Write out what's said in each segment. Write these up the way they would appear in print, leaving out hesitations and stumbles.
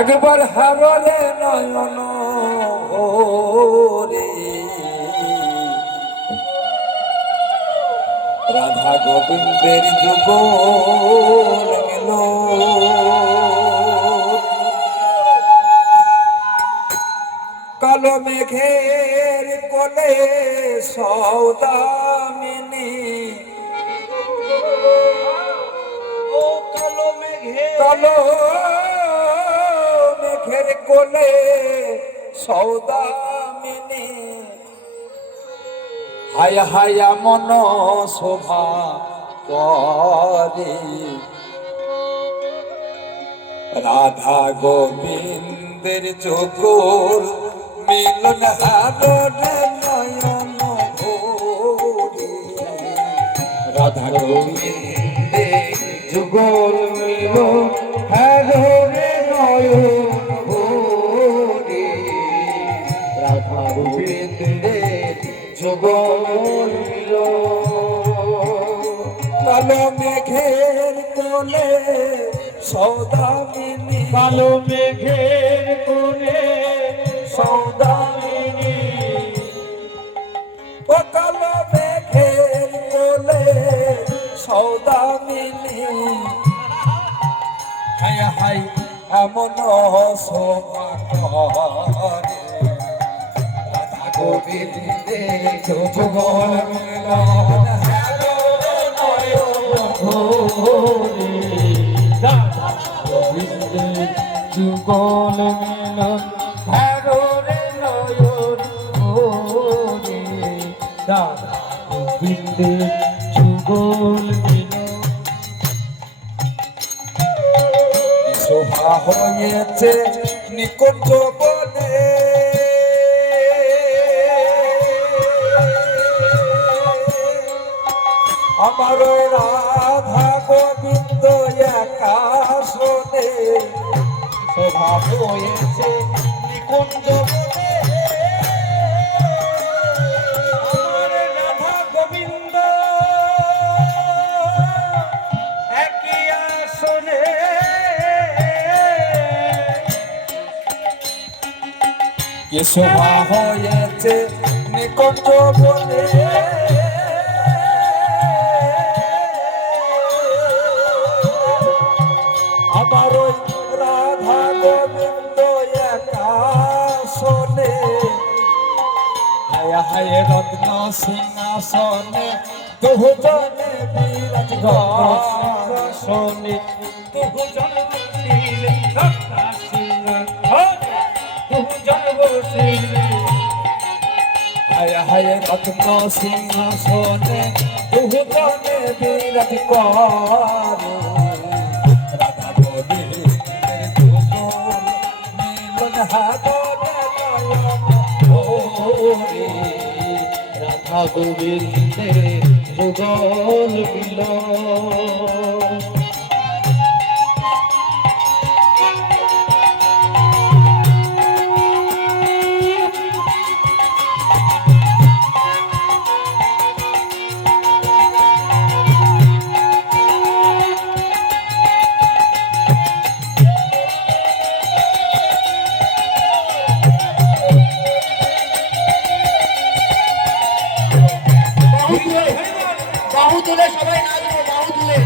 একবার হারলে নয়ন রে রাধা গোবিন্দের যুগল মিল কালো মেঘের কোলে সৌদামিনী কালো মেঘের কোলে সৌদামিনী হায়া হায়া মন শোভা করে রাধা গোবিন্দের যুগল মিলন হারলে নয়ন ভরে রাধা গোবিন্দের যুগল মিলন হারলে নয়ন ভরে রাধা গোবিন্দের যুগল মিলন কালো মেঘের কোলে সৌদামিনী কালো মেঘের কোলে সৌদামিনী ও কালো মেঘের কোলে সৌদামিনী হায় হায় এমন শোভা করে রাধা গোবিন্দের যুগল মিলন যুগল মিলন হাররে নয়ন ভরে রাধা গোবিন্দের যুগল মিলন শোভা হয়েছে নিকুঞ্জ বনে আমার রাধা গোবিন্দ একা শোনে শোভা হয়েছে নিকুঞ্জ বনে আমার রাধা গোবিন্দ একই আসনে কি শোভা হয়েছে নিকুঞ্জ বনে আমার রাধা গোবিন্দ একা শোনে হায় হায় রত্ন সিংহাসনে দুজনে বিরাজ শোনে দুজন বসিলে রাধা সিংহাসনে দুজন বসিলে হায় হায় রত্ন সিংহাসনে দুজনে বিরাজ করে রাধা গোবিন্দের যুগল মিলন হারলে নয়ন ভরে রাধা গোবিন্দের যুগল মিলন বাহু তুলে সবাই নাচবো, বাহু তুলে।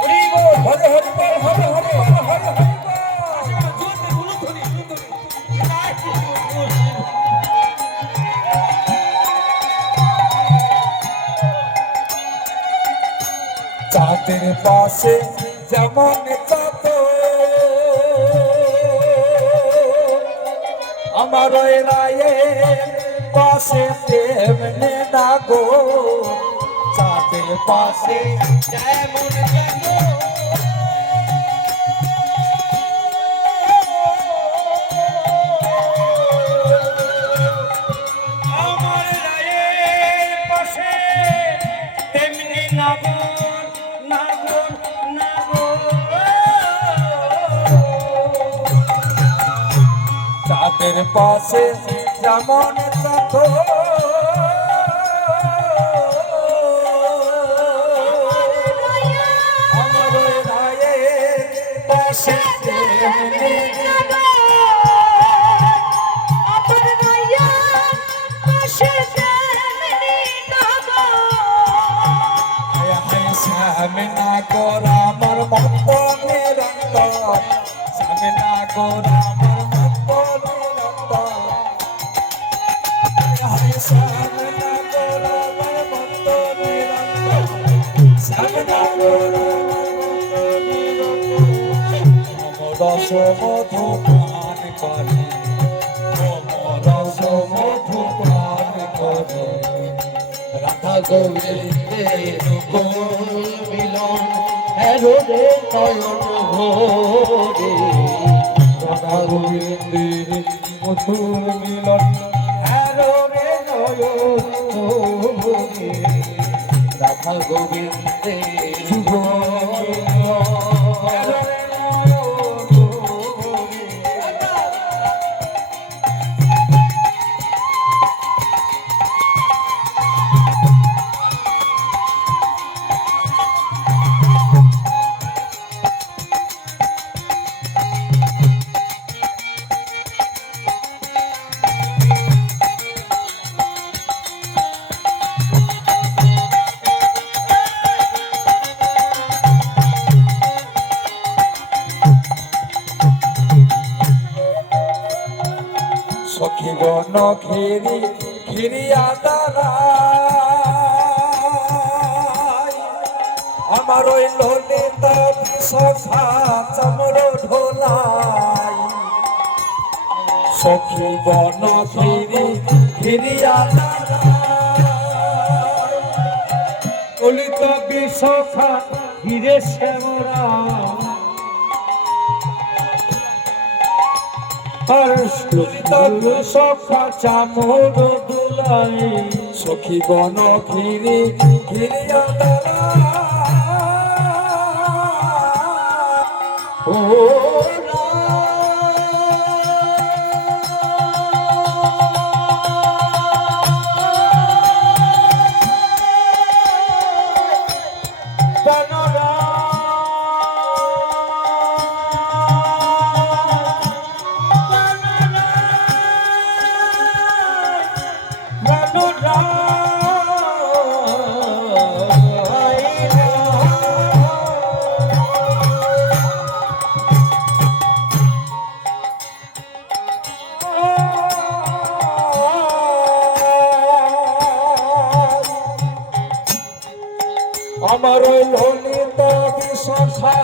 হরি বল হরে হরি বল হরে হরি বল হরে হরি বল চাঁদের পাশে যেমন চাঁদ আমার ওই রায়ের পাশে তেমনি ডাকো চাঁদের পাশে যেমন ডাকো আমার রায়ের পাশে তেমনি নাগর নাগর নাগর চাঁদের পাশে যেমন চাঁদ পাশে তেমনি আমার নয়ন পাশে তেমনি নগর হায় হায় সামনা কর আমার মত নিরন্তর সামনা কর আমার মত নিরন্তর হায় সামনা কর আমার মত নিরন্তর সামনা কর রস মধু পান করে রস মধু পান করে রাধা গোবিন্দের গোল মিলন হেরো রে নয়ন ভোরে রাধা গোবিন্দের মধুর মিলন হ্যারো রে নয়ন রাধা গোবিন্দের গোল হ্যারো রে সখী গণ ঘেরি ঘিরিয়া দাঁড়ায় আমার ওই ললিতা সখা চমর ঢোলাই সখী গণ ঘিরি ঘিরিয়া দাঁড়ায় ললিতা বিশখা ঘিরে শ্যামরা সখা চামর দুলাই সখী বন ঘিরি ঘিরিয়া ও আমার ওই ললিতা বিশখা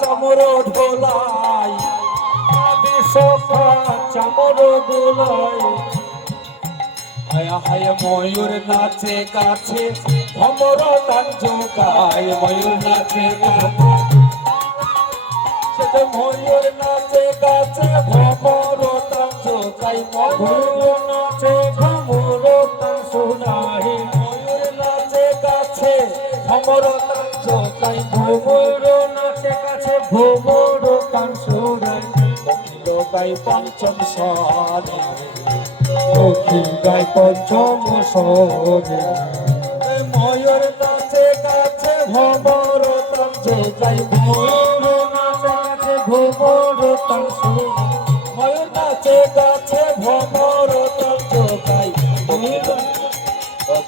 চমর ঢোলাই বিশখা চমর দোলাই হায় হায় ময়ূর নাচে কাছে ভমর তান জোগায় ময়ূর নাচে কাছে ময়ূর নাচে কাছে ভমর তান জোগায় ময়ূর নাচে ভমর তান শোনাই ময়ূর নাচে কাছে ভমর তান জোগায় ভমর নাচে কাছে ভমর তান শোনাই গাই পঞ্চম স্বরে সখী গাই পঞ্চম স্বরে ময়ূর নাচে কাছে ভমর তান জোগাই ময়ূর নাচে কাছে ভমর তান শোনাই ময়ূর নাচে কাছে ভমর তান জোগাই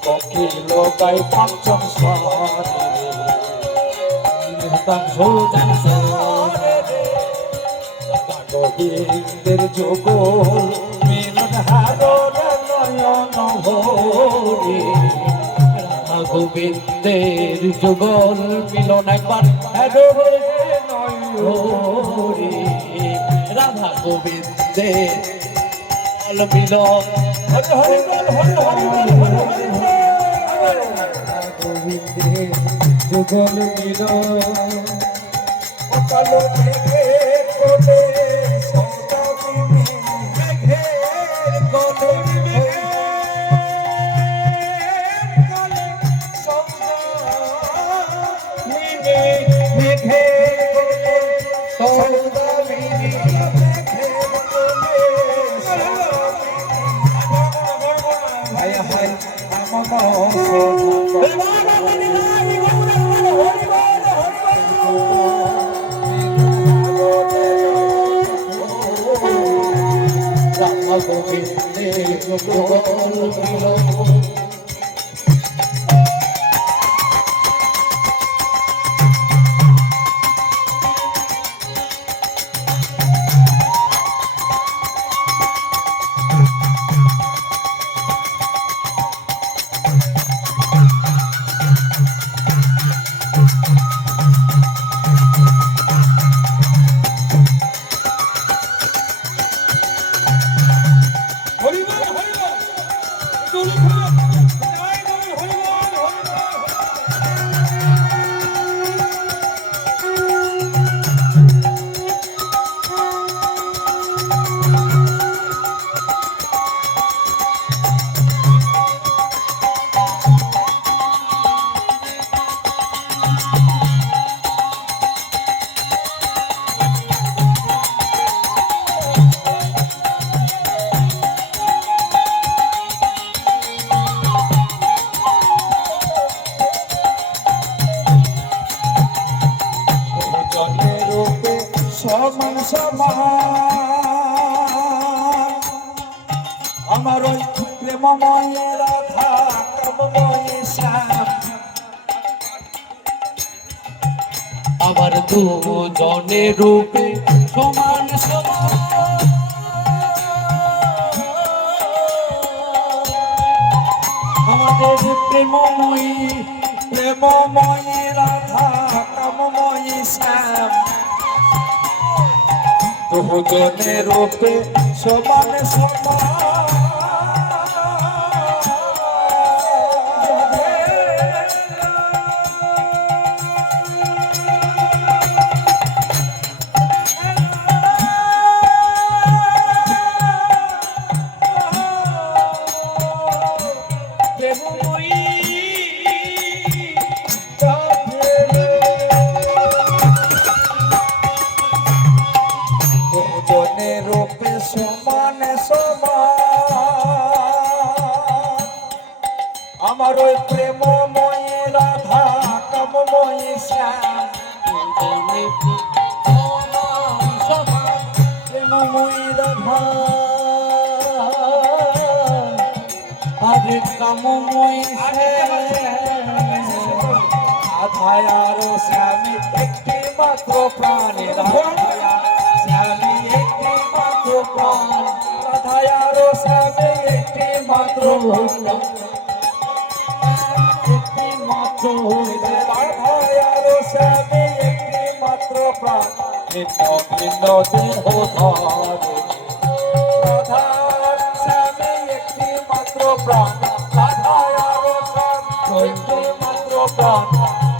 পক্ষী লোকাই পঞ্চম স্বরে তান শোনাই গোবিন্দের যুগল মিলন হারো নয়ন ভোরে রাধা গোবিন্দের যুগল মিলন একবার হারো নয়ন ভোরে রাধা গোবিন্দের মিলন হরে হরে বল হরে হরে বল হরে হরে বল রাধা গোবিন্দের যুগল মিলন কালো থেকে কোলে সন্তানি মেঘের কোলে কোলে সন্তানি মেঘের কোলে সন্তানি মেঘের কোলে হায় হায় আমার যুগল মিলন। হরিবল হরিবল তুল জয় গুরু হরিবল হরিবল। জনের রূপে সমান সমান আমার ওই প্রেমময় রাধা কামময় শ্যাম। আবার দুজনের রূপে সমান সমান আমাদের প্রেমময়ী প্রেমময় রাধা কামময় শ্যাম। দুজনের রূপে সমান সমান দুজনের রূপে সমান সমান আমার ওই প্রেমময় রাধা কামময় শ্যাম। প্রেমময় রাধা আর কামময় রাধায় আরো স্বামী একটি মাত্র প্রাণী। রাধায় স্বামী একটি মাত্র প্রাণ। রাধায় আরো স্বামী একটি মাত্র একটি মাত্র রাধায় আরো স্বামী একটি মাত্র প্রাণ। ভিন্ন ভিন্ন দেহ ধারে রাধার স্বামী একটি মাত্র প্রাণ। রাধায় আরো স্বামী একটি মাত্র প্রাণ।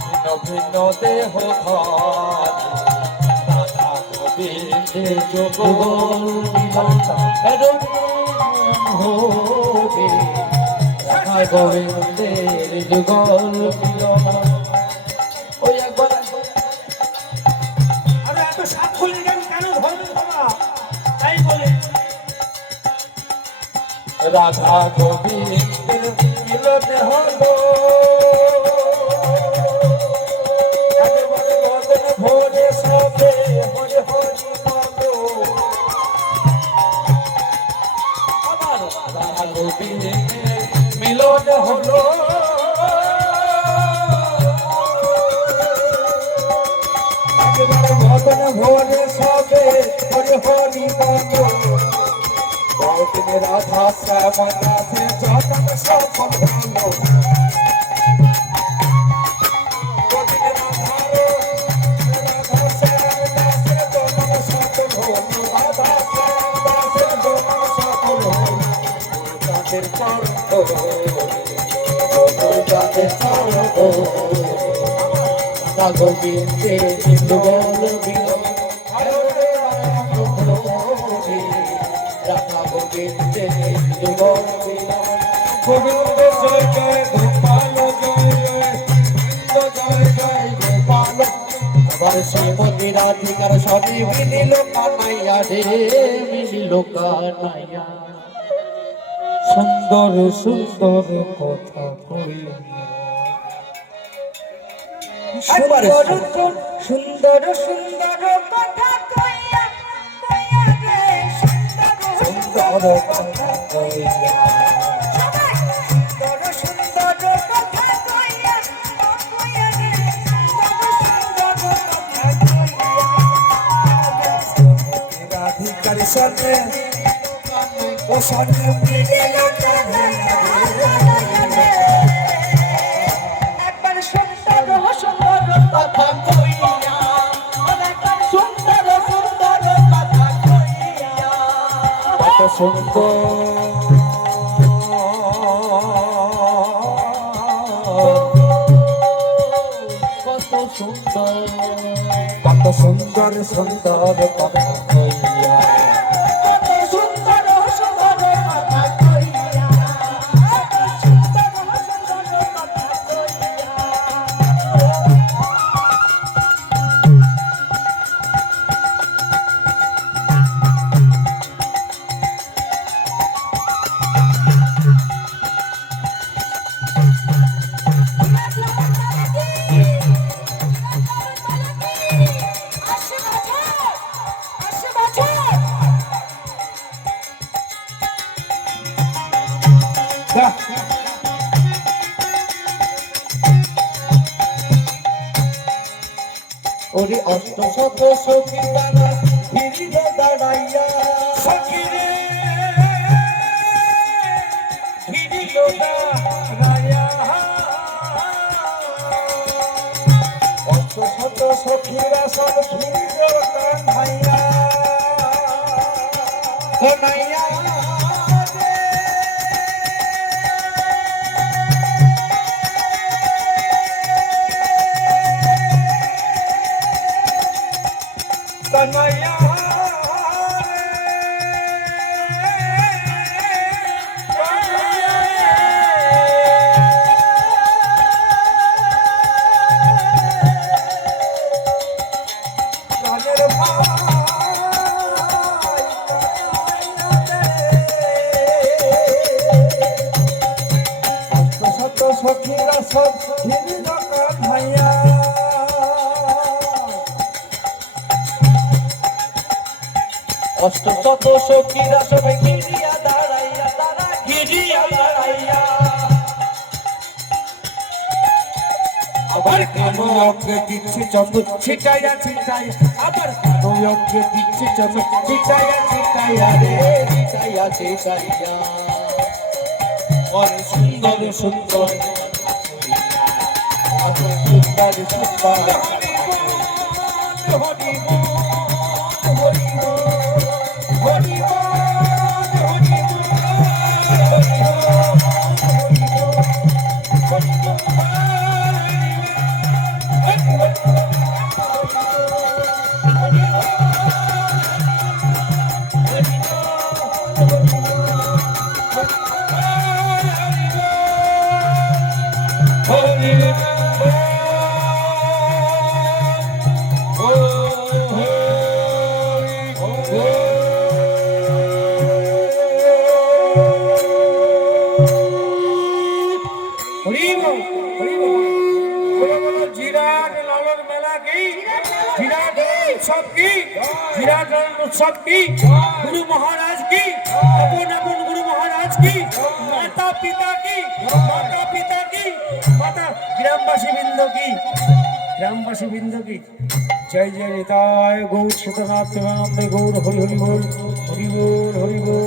ভিন্ন ভিন্ন দেহ ধারে রাধা গোবিন্দের যুগল মিলন হবে। রাধা গোবিন্দের যুগল মিলন। ওই একবার আরে এত সাত খুলে গান কেন ধরবেন বাবা? তাই বলে রাধা গোবিন্দের মিলন হলো। একেবারে বদন ভোরে সবে হরে হরি বলো। আমার রাধা গোবিন্দের মিলন হলো। একেবারে বদন ভোরে সবে হরে হরি বলো। কদিন রাধা শ্যামা দাসে জনম সফল হলো। কদিন রাধা শ্যাম দাসে জনম সফল হলো। রাধা শ্যাম দাসে জনম সফল হলো। গুরুদাসের চরণ গুরুদাসের চরণ রাধা গোবিন্দের যুগল মিলন। রাধা গোবিন্দের যুগল মিলন। গোবিন্দ জয় জয় গোপাল জয় জয় জয় জয় গোপাল। আবার শ্রীমতী রাধিকার সবই মিলিল কানাইয়া রে মিলিল কানাইয়া। সুন্দর সুন্দর কথা কইয়া সুন্দর সুন্দর সুন্দর কথা কইয়া কইয়া রে সুন্দর সুন্দর কথা কইয়া সুন্দর সুন্দর কথা কইয়া কইয়া রে সুন্দর সুন্দর কথা কইয়া রাধিকার সনে ও সনে মিলিল একবার সুন্দর সুন্দর কথা কইয়া একবার সুন্দর সুন্দর কথা কইয়া কত সুন্দর কত সুন্দর কত সুন্দর সুন্দর কথা কইয়া কত সুন্দর সুন্দর কথা কইয়া সুন্দর সুন্দর কথা কইয়া ওরে অষ্ট শত সখী তারা ফিরিল দাঁড়াইয়া সখী রে ফিরিল দাঁড়াইয়া অষ্ট শত সখীরা সব ফিরিল কান্ধাইয়া ও নাইয়া Kanaya সখীরা সব ফিরিল কান্ধাইয়া অষ্ট শত সখীরা সবে গিরিয়া দাঁড়াইয়া তারা গিরিয়া দাঁড়াইয়া আবার কেন অজ্ঞে দিচ্ছে চমক ছিটাইয়া ছিটাইয়া আবার কেন অজ্ঞে দিচ্ছে চমক ছিটাইয়া ছিটাইয়া রে চিটাইয়া চিটাইয়া অরে সুন্দর সুন্দর সুন্দর সুন্দর उत्सव की गुरु महाराज की अपन अपन गुरु महाराज की माता पिता की माता ग्रामवासी बिंदु की जय जय निताय गौर शीतनाथ गौर हरि हरि बोल हरि बोल हरि बोल।